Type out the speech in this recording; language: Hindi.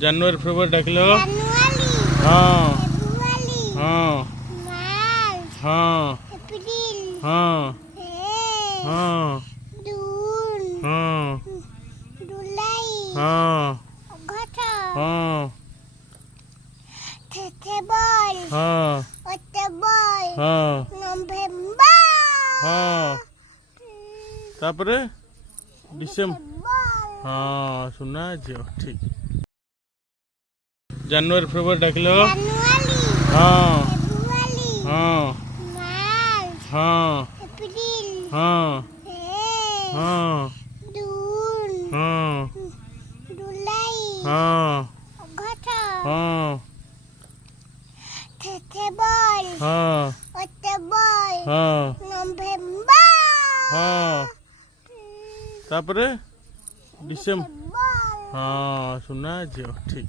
जनवरी फेब्रुआरी डाक लो। हाँ हाँ हाँ हाँ हाँ हाँ हाँ हाँ हाँ हाँ हाँ तापरे डिसेम्बर। हाँ सुना जो ठीक। जनवरी फेब्रुआरी डाक लो। हाँ हाँ हाँ हाँ हाँ हाँ हाँ हाँ हाँ हाँ हाँ तापरे डिसेम्बर। हाँ सुना जो ठीक।